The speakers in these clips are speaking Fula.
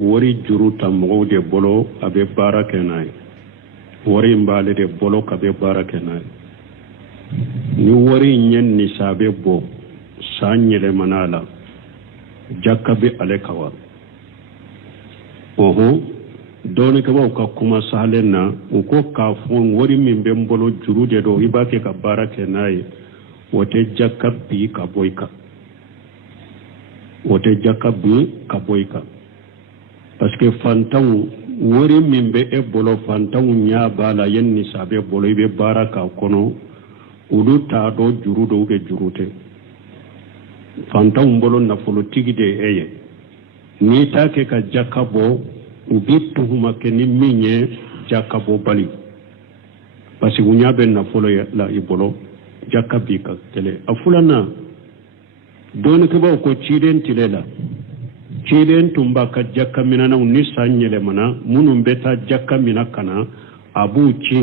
wari juru ta mɔgɔw de bolo a bɛ baara kɛ n'a ye wari in b'ale de bolo ka bɛ baara kɛ n'a ye ni wari in ye nisa bɛ bɔ san yɛlɛmana la jaka bɛ ale kan wa dɔɔninkɛbaw ka kuma sahalen na u ko k'a fɔ wari min bɛ n bolo juru de don i b'a kɛ ka baara kɛ n'a ye o tɛ jaka bi ka bɔ i kan o tɛ jaka bi ka bɔ i kan parce que fantanw wari min bɛ e bolo fantanw ɲɛ b'a la yanni nisa bɛ bolo i bɛ baara k'a kɔnɔ olu t'a dɔn juru dɔw bɛ juru tɛ fantanw bolo nafolotigi de ye e ye n'i t'a kɛ ka jaka bɔ u bɛ tuhuma kɛ ni min ye jaka bɔ bali parce que u ɲɛ bɛ nafolo la i bolo jaka bi ka kɛlɛ a filanan dɔɔninkɛbaw ko ciden tile la ciden tun b'a ka jaka minɛnw ni san yɛlɛmana minnu bɛ taa jaka minɛ ka na a b'u ci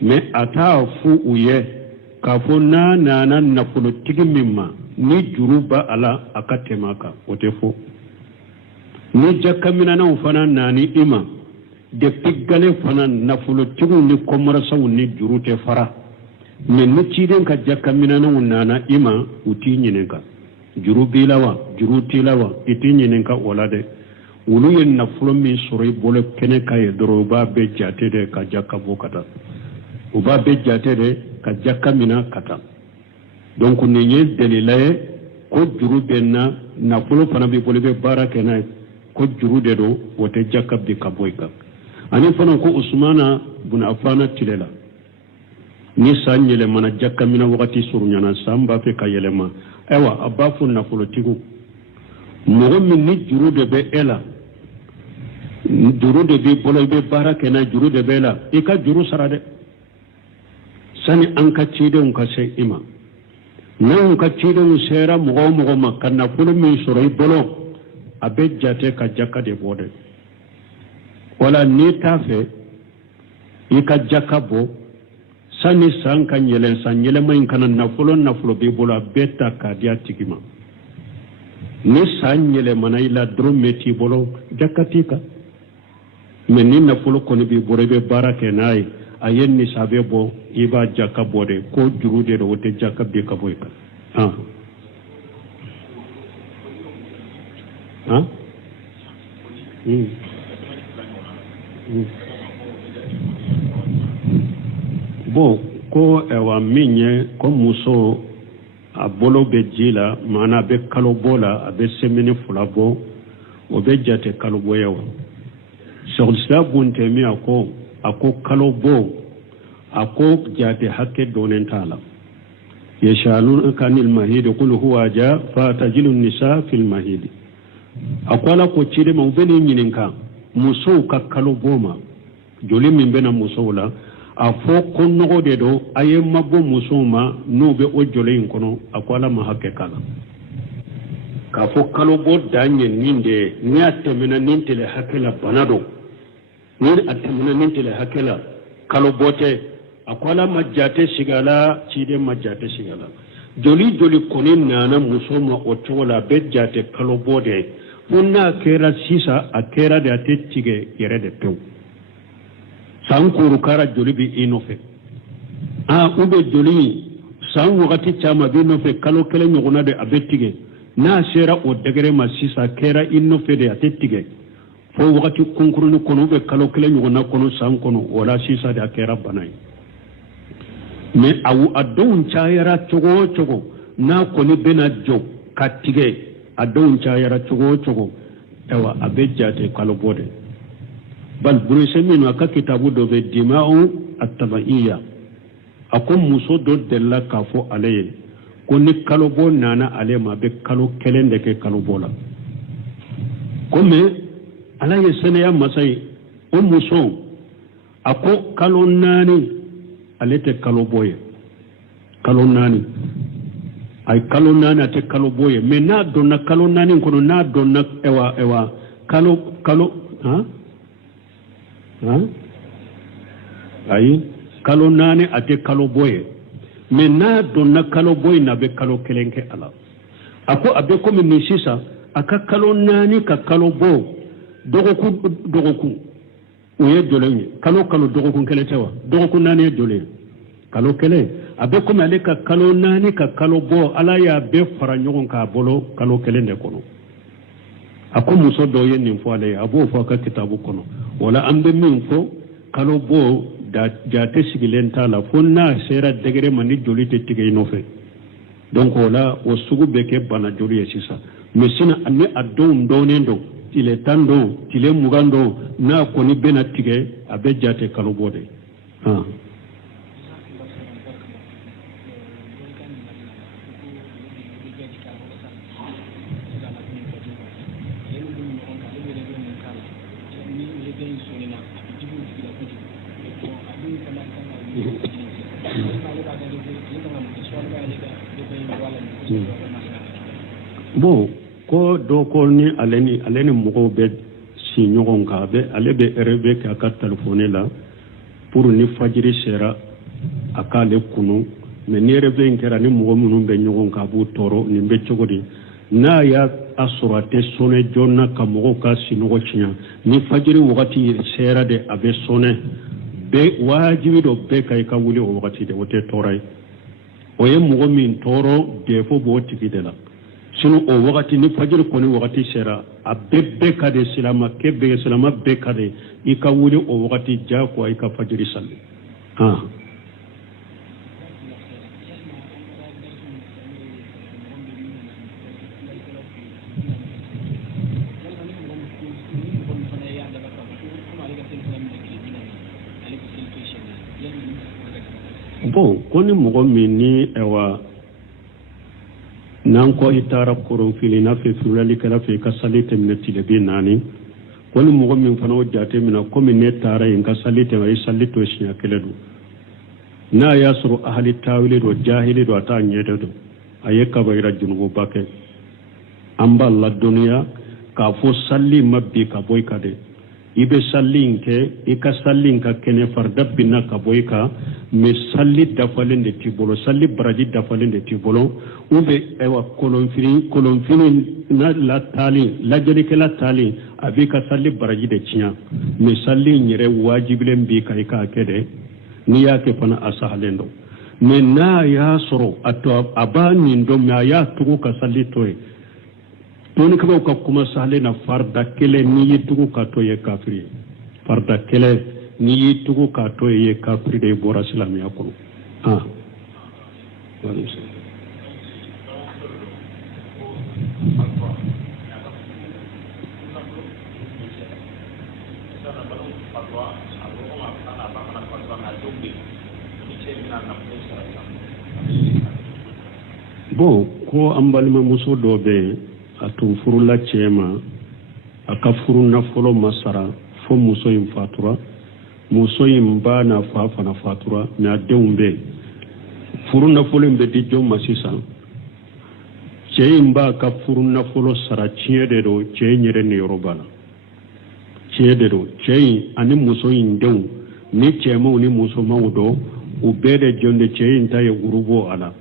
mais a t'a fɔ u ye k'a fɔ n'a nana nafolotigi min ma ni juru b'a a la a ka tɛmɛ a kan o tɛ fɔ ni jaka minɛnw fana nani i ma depuis gale fana nafolotigiw ni kɔmɔrɔsaw ni juru tɛ fara mais ni ciden ka jaka minɛnw nana i ma u t'i ɲininka juru b'i la wa juru t'i la wa i t'i ɲininka o la dɛ olu ye nafolo min sɔrɔ i bolo kɛnɛ ka ye dɔrɔn u b'a bɛɛ jate de ka jaka bɔ ka taa u b'a bɛɛ jate de ka jaka minɛ ka taa donc nin ye dalila ye ko juru bɛ n na nafolo fana b'i bolo i bɛ baara kɛ n'a ye ko juru de don o tɛ jaka bi ka bɔ i kan ani fana ko usumana bun afana tile la ni san yɛlɛmana jaka minɛ wagati surunyana san b'a fɛ ka yɛlɛma ayiwa a b'a fɔ nafolotigiw mɔgɔ min ni juru de bɛ e la juru de b'i bolo i bɛ baara kɛ n'a juru de b'e la i ka juru sara dɛ sani an ka cidenw ka se i ma n'anw ka cidenw sera mɔgɔ o mɔgɔ ma ka nafolo min sɔrɔ i bolo a bɛ jate ka jaka de bɔ dɛ wala n'i t'a fɛ i ka jaka bɔ sani san ka yɛlɛn san yɛlɛma in kana nafolo b'i bolo a bɛɛ ta k'a di a tigi ma ni san yɛlɛmana i la dɔrɔn bɛ t'i bolo jaka t'i kan mais ni nafolo kɔni b'i bolo i bɛ baara kɛ n'a ye a ye nisa bɛ bɔ i b'a jaka bɔ de ko juru de don o tɛ jaka bi ka bɔ i kan bon ko ewa min ye ko muso a bolo bɛ ji la maana a bɛ kalo bɔ la a bɛ semaine fila bɔ o bɛ jate kalo bɔ ye wa sɔgɔsira buntɛmi a ko kalo bɔ a ko jate hakɛ dɔɔnin t'a la yas'alunaka anil mahid qul huwa adha fa'tazilu an-nisa fil mahid a ko ala ko cide ma u bɛ ni ɲininka musow ka kalo bɔ ma joli min bɛna musow la a fɔ ko nɔgɔ de don a ye mabɔ musow ma n'u bɛ o joli in kɔnɔ a ko ala ma hakɛ k'a la k'a fɔ kalo bɔ dan ye nin de ye ni a tɛmɛna nin tɛlɛ hakɛ la bana don ni a tɛmɛna nin tɛlɛ hakɛ la kalo bɔ tɛ a ko ala ma jate sigi a la ciden ma jate sigi a la joli kɔni nana muso ma o cogo la a bɛ jate kalo bɔ de ye fo n'a kɛra sisan a kɛra de a tɛ tigɛ yɛrɛ de pewu san korokara joli bɛ i nɔfɛ u bɛ joli san wagati caman b'i nɔfɛ kalo kelen ɲɔgɔnna de a bɛ tigɛ n'a sera o dɛgɛrɛ ma sisan a kɛra i nɔfɛ de a tɛ tigɛ fo wagati kunkurunin kɔnɔ u bɛ kalo kelen ɲɔgɔnna kɔnɔ san kɔnɔ o la sisan de a kɛra bana ye mais a denw cayara cogo o cogo n'a kɔni bɛna jɔ ka tigɛ a denw cayara cogo o cogo ayiwa a bɛ jate kalo bɔ de bal buruse min a ka kitabu dɔ bɛ dima'u at-tabaiya a ko muso dɔ delila k'a fɔ ale ye ko ni kalo bɔ nana ale ma a bɛ kalo kelen de kɛ kalo bɔ la ko mais ala ye sɛnɛya masa ye o muso a ko kalo naani ale tɛ kalo bɔ ye kalo naani a ye kalo naani a tɛ kalo bɔ ye mais n'a donna kalo naani kɔnɔ n'a donna ewa kalo ayi kalo naani a tɛ kalo bɔ ye mais n'a donna kalo bɔ in na a bɛ kalo kelen kɛ a la a ko a bɛ komi nin sisan a ka kalo naani ka kalo bɔ dogoku o ye dolen ye kalo dogokun kelen tɛ wa dogokun naani ye dolen kalo kelen a bɛ komi ale ka kalo naani ka kalo bɔ ala y'a bɛɛ fara ɲɔgɔn k'a bolo kalo kelen de kɔnɔ a ko muso dɔw ye nin fɔ ale ye a b'o fɔ a ka kitabu kɔnɔ o la an bɛ min fɔ kalo bɔ jate sigilen t'a la fo n'a sera degere ma ni joli tɛ tigɛ i nɔfɛ donc o la o sugu bɛ kɛ bana joli ye sisan mais sinon ni a donw dɔɔnen don tile 10 don tile 20 don n'a kɔni bɛna tigɛ a bɛ jate kalo bɔ de bon ko do ko ni ale ni mɔgɔw bɛ si ɲɔgɔn kan ale bɛ rêve kɛ a ka téléphone la pour ni fajiri sera a k'ale kunu mais ni rêve in kɛra ni mɔgɔ minnu bɛ ɲɔgɔn kan a b'u tɔɔrɔ nin bɛ cogo di n'a y'a sɔrɔ a tɛ sɔnɛ joona ka mɔgɔw ka sinɔgɔ tiɲɛ ni fajiri wagati sera de a bɛ sɔnɛ bɛɛ wajibi dɔ bɛɛ ka i ka wuli o wagati de o tɛ tɔɔrɔ ye o ye mɔgɔ min tɔɔrɔ defo b'o tigi de la sinon o wagati ni fajiri kɔni wagati sera a bɛɛ ka de silama bɛɛ ka de i ka wuli o wagati diyagoya i ka fajiri sali bon ko ni mɔgɔ min ni n'an ko i taara koronfili n'a fɛ firilalikɛla fɛ i ka sali tɛmɛnɛ tile 4 ko ni mɔgɔ min fana o jate mina komi ne taara yen ka sali tɛmɛ i sali to siɲɛ kelen don n'a y'a sɔrɔ ahali tawili don jahili don a t'a ɲɛdɛ don a ye kabayira junububa kɛ an b'a ladɔnniya k'a fɔ sali ma bi ka bɔ i kan dɛ i bɛ sali in kɛ i ka sali in ka kɛnɛ farida binna ka bɔ i kan mais sali dafalen de t'i bolo sali baraji dafalen de t'i bolo ou bien kolonfini la taali lajɛlikɛla taali a b'i ka sali baraji de tiɲɛ mais sali in yɛrɛ wajibilen b'i kan i k'a kɛ dɛ n'i y'a kɛ fana a sahalen don mais n'a y'a sɔrɔ a b'a nin dɔn mais a y'a tugu ka sali to ye dɔnnikɛlaw ka kuma sahalen na farda kelen n'i y'i tugu ka to ye kafiri ye farda kelen n'i y'i tugu ka to ye kafiri de i bɔra silamɛya kɔnɔ bon ko an balimamuso dɔ bɛ yen a tun furula cɛ ma a ka furu nafolo ma sara fo muso in fatura muso in ba n'a fa fana fatura mais a denw bɛ yen furu nafolo in bɛ di jɔn ma sisan cɛ in b'a ka furu nafolo sara tiɲɛ de don cɛ in yɛrɛ niyɔrɔ b'a la tiɲɛ de don cɛ in ani muso in denw ni cɛmanw ni musomanw don u bɛɛ de jɔn de cɛ in ta ye urubo a la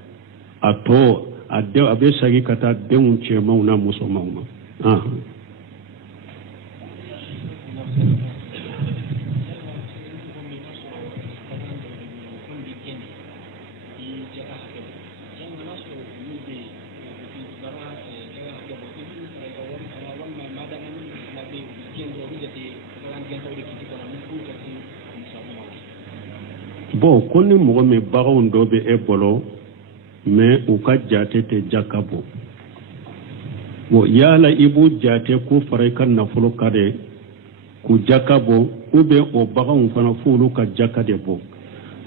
a tɔ a bɛ sagi ka taa denw cɛmanw na musomanw ma bon ko ni mɔgɔ min baganw dɔ bɛ e bolo mais u ka jate tɛ jaka bɔ bon yala i b'u jate k'u fara i ka nafolo ka de k'u jaka bɔ ou bien o baganw fana f'olu ka jaka de bɔ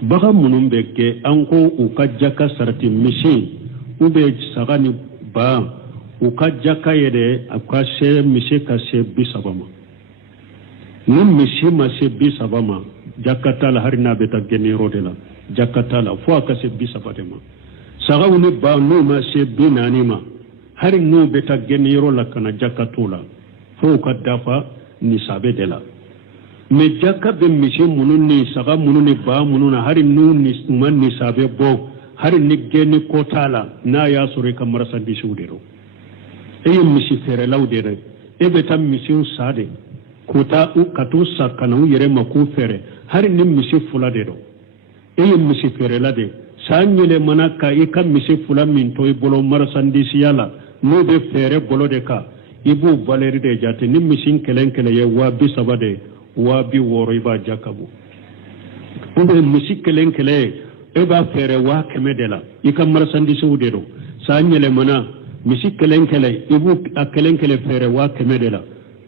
bagan minnu bɛ kɛ an ko u ka jaka sarati misi ou bien saga ni ba u ka jaka yɛrɛ a ka se misi ka se 30 ma ni misi ma se 30 ma jaka t'a la hari n'a bɛ taa gɛniyɔrɔ de la jaka t'a la fo a ka se 30 de ma sagaw ni ba n'u ma se 40 ma hari n'u bɛ taa gɛniyɔrɔ la ka na jaka t'u la fo ka dafa nisabe de la mais jaka bɛ misi minnu ni saga minnu ni ba minnu na hari n'u ma nisabe bɔ hari ni gɛni ko t'a la n'a y'a sɔrɔ i ka marchandise de don e ye misi feerelaw de dɛ e bɛ taa misiw sa de kuta katu sakana yere maku fere har ni misi fula de do e misi fere la de sanyele manaka e kam misi fula min to e bolo marasandisi yala no be fere bolo de ka ibu valeri de jate ni misin kelen kele ye wa bi sabade wa bi woro iba jakabu ube misi kelen kele e ba fere wa keme de la e kam marasandisi de do sanyele mana misi kelen kele ibu akelen kele fere wa keme de la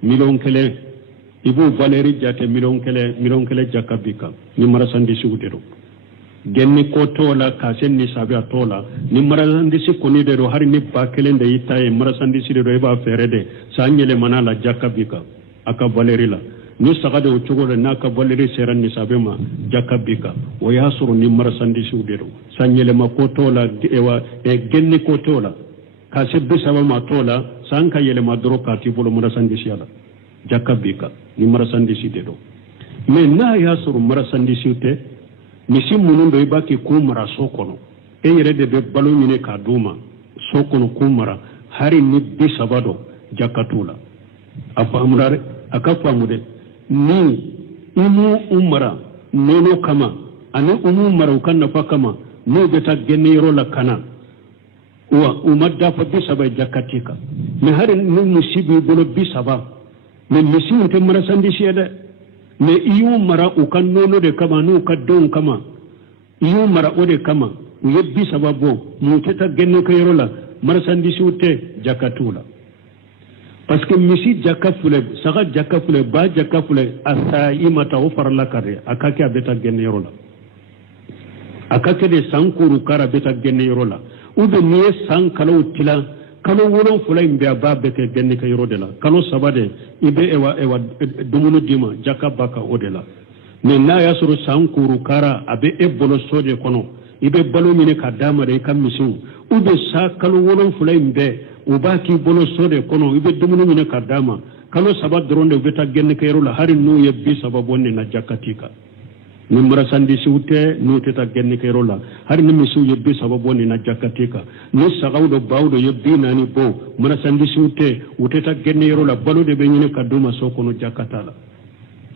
milon kele ibu valeri jate milon kele jakabika ni marasandisi de do genni ko tola kasen ni sabe tola ni marasandisi koni de do har ni ba kelen de itaye marasandisi de do ba fere de sanyele mana la jakabika aka valeri la ni sagade o chogole naka valeri seran ni sabe ma jakabika o yasuru ni marasandisi de do sanyele ma ko tola ewa genni ko tola kase bisaba ma tola sanka yele ma doro kati bolo marasandisi ala jakabika ni marasandisi de do me na yasuru marasandisi te misi munun do ibaki ku mara sokono e yere de be balo mine ka duma sokono ku mara hari ni bisabado jakatula afamurare akafamude ni imu umara nono kama ane umu mara ukanna fakama no beta genero la kana wa umadda fa bisaba jakatika me hari ni musibi bolo bisaba me misi unte mara sandisi ede me iyo mara ukan nono de kama no kadon kama iyo mara ode kama yebbi sababo muteta genno kayro la marasandisi ute jakatula parce que misi jakafule saga jakafule ba jakafule asa imata ofar la kare akake abeta genno la akake de sankuru kara beta genno la ube niye sankalo utila kalo wolon fulay mbe ba bete genni kayro de la kalo sabade ibe ewa dumunu dima jakabaka odela ne na yasuru sankuru kara abe ebolo sode kono ibe balo mine kadama de kam misu ube sa kalo wolon fulay mbe ubaki bolo sode kono ibe dumunu mine kadama kalo sabad dronde beta genni kayro la hari no yebbi sababonne na jakatika ni marasandisi ute no teta genni kayro la hari ni misu yebbi sababonne na jakatika ni sagawdo bawdo yebbi nani bo marasandisi ute uteta genni kayro la balo de be nyine kaduma sokono jakatala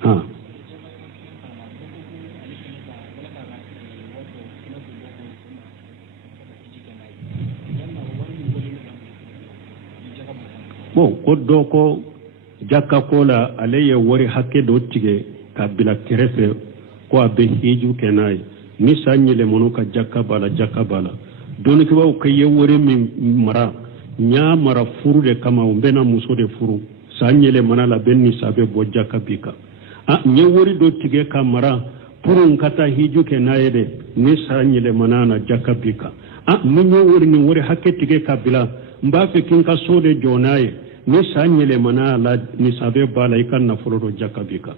ha bon ko do ko jakka kola aleye wori hakke do tige kabila kerefe ko abe hiju kenai ni sanyele mono ka jakka bala doni ko waw kay wori min mara nya mara furu de kama umbena muso de furu sanyele manala benni sabe bo jakka bika nye wori do tige ka mara purun kata hiju kenai de ni sanyele manana jakka bika ni nye wori ni wori hakke tige kabila mbafe kinka sode jonaye ni sanyele mana la ni sabe bala ikan na furo jakabika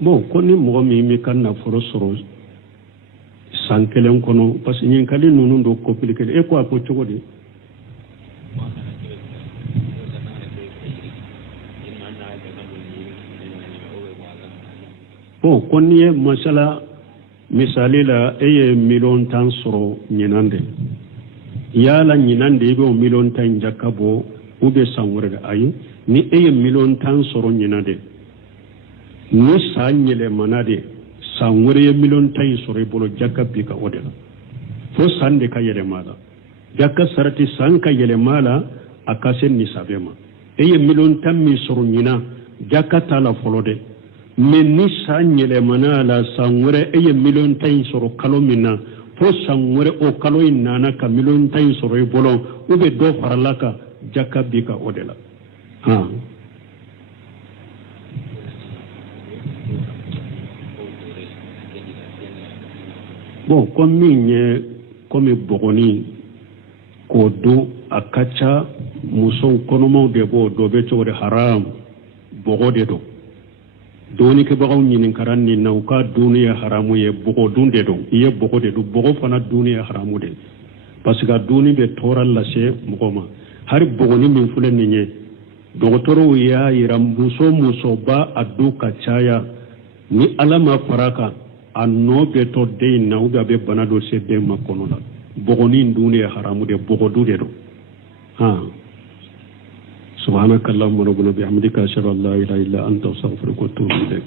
bon koni mo mi kan na furo soro sankelen kono parce que nyin kali nunu do compliqué e ko ko chogodi bon konniye masala misali la eye milon tan soro nyinande yala nyinande ibe o milon tan jakabo ube sanwurde ayi ni eye milon tan soro nyinande ni sanyele manade sanwure milon tan soro bolo jakabi ka odela fo sande ka yele mala jakka sarati sanka yele mala akasen ni sabema eye milon tan mi soro nyina jakata la folode men ni sanyele manala sangure eye milon tay soro kalo minna fo sangure o kalo inana ka milon tay soro e bolon ube do faralaka jakabika odela bon comme bogoni ko do akacha muso konomo de bo do be chore haram bogode do doni ke bagaw nyinin karanni nawka duniya haramu ye bogo dunde do ye bogo de do bogo fana duniya haramu de parce que duni be toral la se mugoma har bogo ni min fulen ni nye dogotoro ya yira muso ba addu ka caya ni alama faraka anno be to de na uga be banado se be makono la bogoni ndune haramu de bogodu de do ha subhanakallahumma rabbana bihamdika ashhadu an la ilaha illa anta astaghfiruka wa atubu ilaik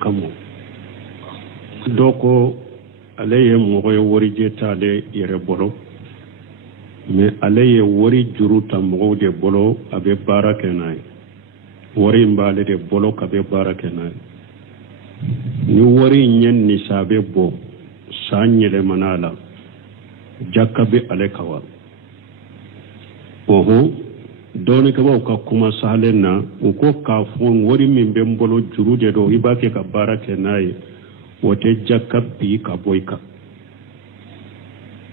kamo doko alaye mogoye wori jetade yere bolo mais alaye wori juruta mogo de bolo abe bara kenay wori mbale de bolo kabe bara kenay ni wori nyen ni sabe bo sanyele manala jakabe alekawa oho doni ka ka kuma salenna uko ka fon wori min be mbolo jurude do ibake ka bara kenay wote jakabi ka boyka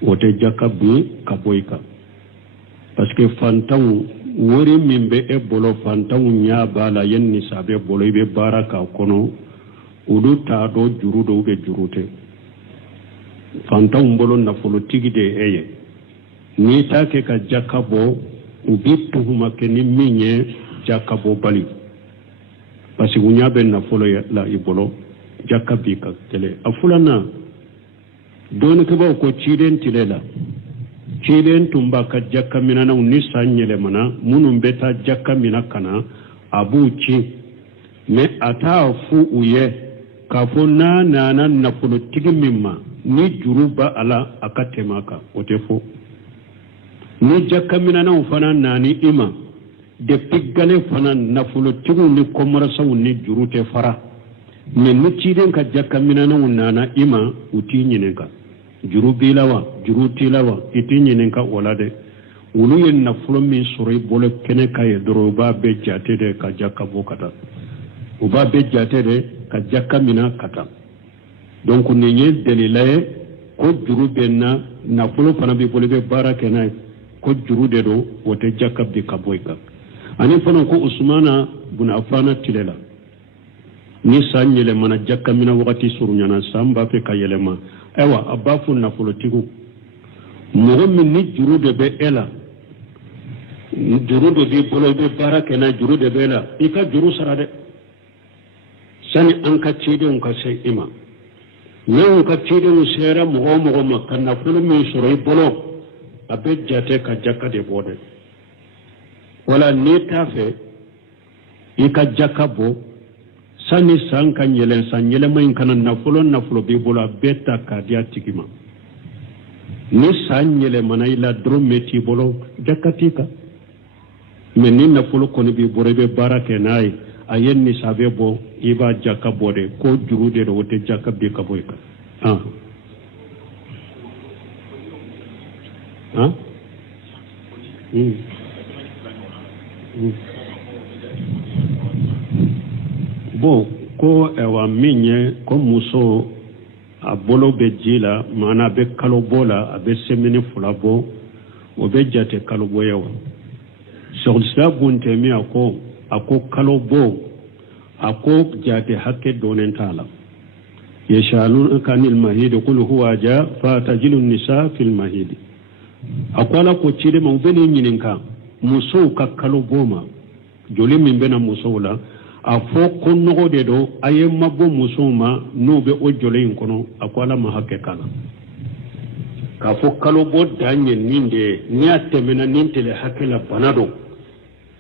wote jakabi ka boyka parce que fantaw wori min be e bolo fantaw nya bala yenni sabe bolo be baraka kono udu ta do jurudo be jurute fantaw mbolo na folo tigide eye ni take ka jakabo ubitu huma keni minye jakabo bali parce que unya ben na folo la ibolo jakabi ka tele afulana don ke ba ko ciden tilela ciden tumba ka jakamina na unisa nyele mana munum beta jakamina kana abuci me ata fu uye ka fo na politiki mimma ni juruba ala akatemaka otefo ni jakamina na ufana nani ima de pigale fana na politiki ni komara ni jurute fara mais ni ciden ka jakamina na unana ima uti nyinenka juru bilawa juru tilawa iti nyinenka wala de ulu yen na fulo min soro bolo kene kaye doro ba be jate de ka jakabo kata uba be jate de ka jakamina kata donc ni nye delilaye ko juru benna na fulo fana bi bolo be bara kenay ko juru de do wote jakabbi ka boyka ani fana ko usmana bun afana tilela ni sanyele mana jakamina wakati surunyana samba fe kayelema ewa abafu na politiku mogo min ni juru de be ela juru de bi bolo be barake na juru de be la ika juru sarade sani anka chide unka se ima ne unka chide usera mogo makana fulu min soro bolo abe jate ka jaka de bode wala ni tafe ika jakabo sani sanka nyelen sanyele main kana nafulo bi bola beta kadia tikima ni sanyele manaila drometi bolo jakatika meni nafulo koni bi borebe barake nai ayen ni sabebo iba jakabode ko jurude do wote jakabi kaboyka bon ko ewa minye ko muso a bolo be jila mana be kalo bola abe semini fulabo o be jate kalo boyewa sorsa bunte mi ako kalo bo ako jate hakke donen tala yashalun kanil mahid qul huwa ja fatajilu nisa fil mahid akwala ko chide mo beni nyininka muso ka kalo boma joli min bena muso la a fo konnogo de do aye mabbo musuma no be o jole in kono akwala ma hakke kala ka fo kalo bo danye ninde ni atemena nintele hakela banado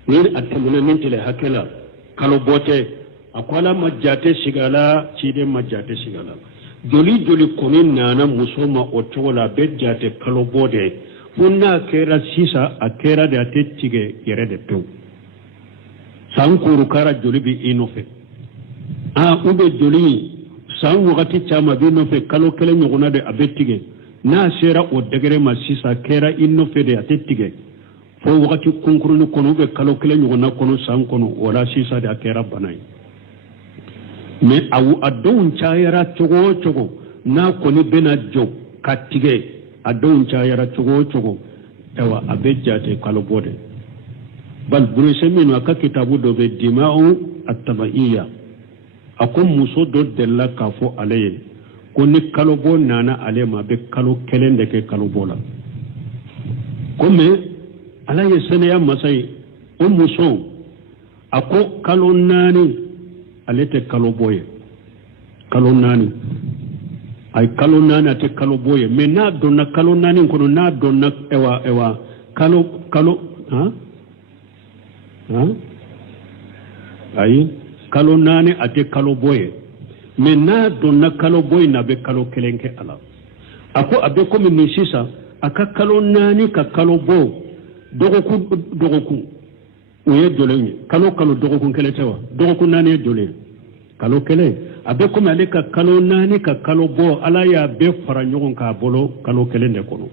ni atemena nintele hakela kalo bote akwala majate sigala chide majate sigala joli komin nana musuma o tola be jate kalo bode funna kera sisa akera de atettige yere de pew sankuru kara joli bi inofe ube joli san wakati chama bi inofe kalo kele nyogona de abettige na sera o degere masisa kera inofe de atettige fo wakati kunkuru ni kono ube kalo kele nyogona kono san kono wala sisa de akera banai me awu adon chayara chogo na koni bena jo katige adon chayara chogo ewa abejate kalo bode bal burisemi aka kitabu do be dima'u at-tabaiyya akum muso do della kafo alaye ko ni kalo bo nana ale ma be kalo kelende ke kalo bola comme ala ye seneya masai o muso ako kalo naani ale tɛ kalo bɔ ye kalo naani ay kalo naani a tɛ kalo bɔ ye mais n'a donna kalo naani kɔnɔ n'a donna ewa kalo ayi kalo naani a tɛ kalo bɔ ye mais n'a donna kalo bɔ in na a bɛ kalo kelen kɛ a la a ko a bɛ komi nin sisan a ka kalo naani ka kalo bɔ dɔgɔkun o ye jɔlen ye kalo dɔgɔkun kelen tɛ wa dɔgɔkun naani ye jɔlen ye kalo kelen a bɛ komi ale ka kalo naani ka kalo bɔ ala y'a bɛɛ fara ɲɔgɔn k'a bolo kalo kelen de kɔnɔ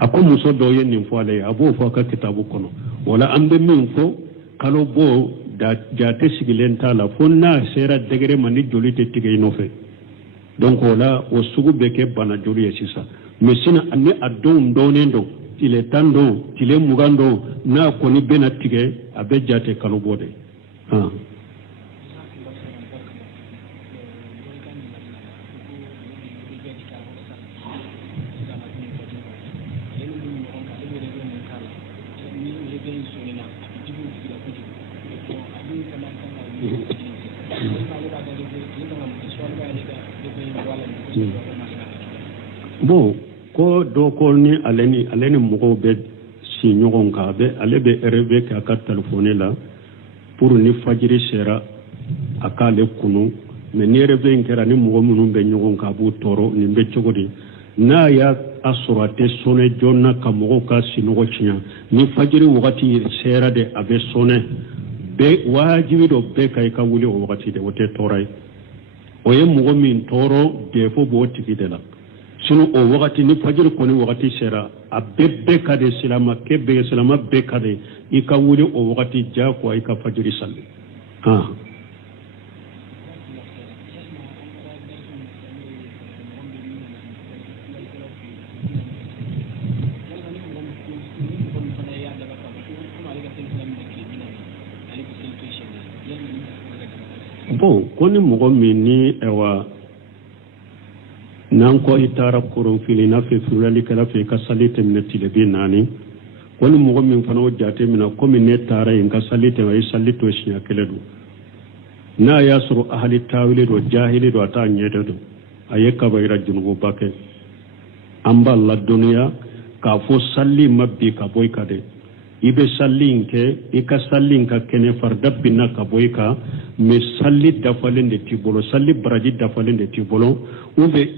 a ko muso dɔw ye nin fɔ ale ye a b'o fɔ a ka kitabu kɔnɔ wala an bɛ min fɔ kalo bɔ jate sigilen t'a la fo n'a sera degere ma ni joli tɛ tigɛ i nɔfɛ donc o la o sugu bɛ kɛ bana joli ye sisan mais sinon ni a donw dɔnnen don tile 10 don tile 20 don n'a kɔni bɛna tigɛ a bɛ jate kalo bɔ de bon ko do ko ni ale ni mɔgɔw bɛ si ɲɔgɔn kan ale bɛ rêve kɛ a ka téléphone la pour ni fajiri sera a k'ale kunu mais ni rêve in kɛra ni mɔgɔ minnu bɛ ɲɔgɔn kan a b'u tɔɔrɔ nin bɛ cogo di n'a y'a sɔrɔ a tɛ sɔnɛ joona ka mɔgɔw ka sinɔgɔ tiɲɛ ni fajiri wagati sera de a bɛ sɔnɛ bɛɛ wajibi dɔ bɛɛ ka i ka wuli o wagati de o tɛ tɔɔrɔ ye o ye mɔgɔ min tɔɔrɔ defo b'o tigi de la sinon o wagati ni fajiri kɔni wagati sera a bɛɛ ka de silama bɛɛ ka de i ka wuli o wagati diyagoya i ka fajiri sali bon ko ni mɔgɔ min ni n'an ko i taara koronfili n'a fɛ furulalikɛla fɛ i ka sali tɛmɛna tile 40 ko ni mɔgɔ min fana o jate mina komi ne taara yen ka sali tɛmɛ a ye sali to siɲɛ kelen don n'a y'a sɔrɔ ahali tawili don jahili don a t'a ɲɛdɛ don a ye kabayira junububa kɛ an b'a ladɔnniya k'a fɔ sali ma bi ka bɔ i kan dɛ i bɛ sali in kɛ i ka sali in ka kɛnɛ farida binna ka bɔ i kan mais sali dafalen de t'i bolo sali baraji dafalen de t'i bolo ou bien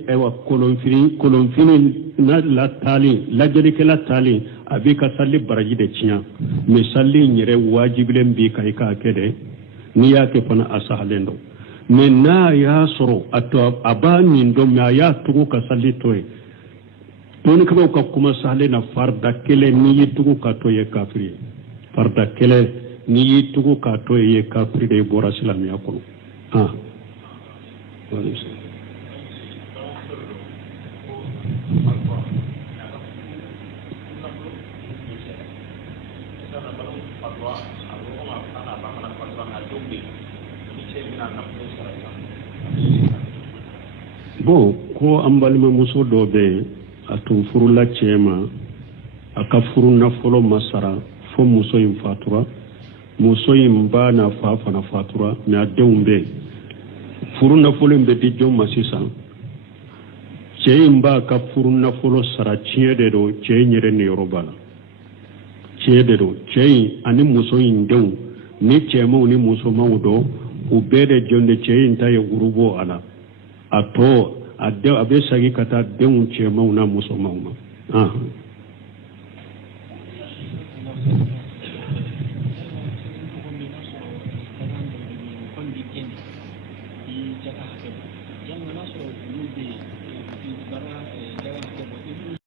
kolonfini la taali lajɛlikɛla taali a b'i ka sali baraji de tiɲɛ mais sali in yɛrɛ wajibilen b'i kan i k'a kɛ dɛ n'i y'a kɛ fana a sahalen don mais n'a y'a sɔrɔ a b'a nin dɔn mais a y'a tugu ka sali to ye dɔnnikɛlaw ka kuma sahalen na farida kelen n'i y'i tugu k'a to ye kafiri ye farida kelen n'i y'i tugu k'a to ye kafiri de bɔra silamɛya kɔnɔ bon ko an balimamuso dɔ bɛ yen a tun furula cɛ ma a ka furu nafolo ma sara fo muso in fatura muso in ba n'a fa fana fatura mais a denw bɛ yen furu nafolo in bɛ di jɔn ma sisan cɛ in b'a ka furu nafolo sara tiɲɛ de don cɛ in yɛrɛ niyɔrɔ b'a la tiɲɛ de don cɛ in ani muso in denw ni cɛmanw ni musomanw don u bɛɛ de jɔn de cɛ in ta ye urubo a la a tɔ a bɛ sagi ka taa denw cɛmanw na musomanw ma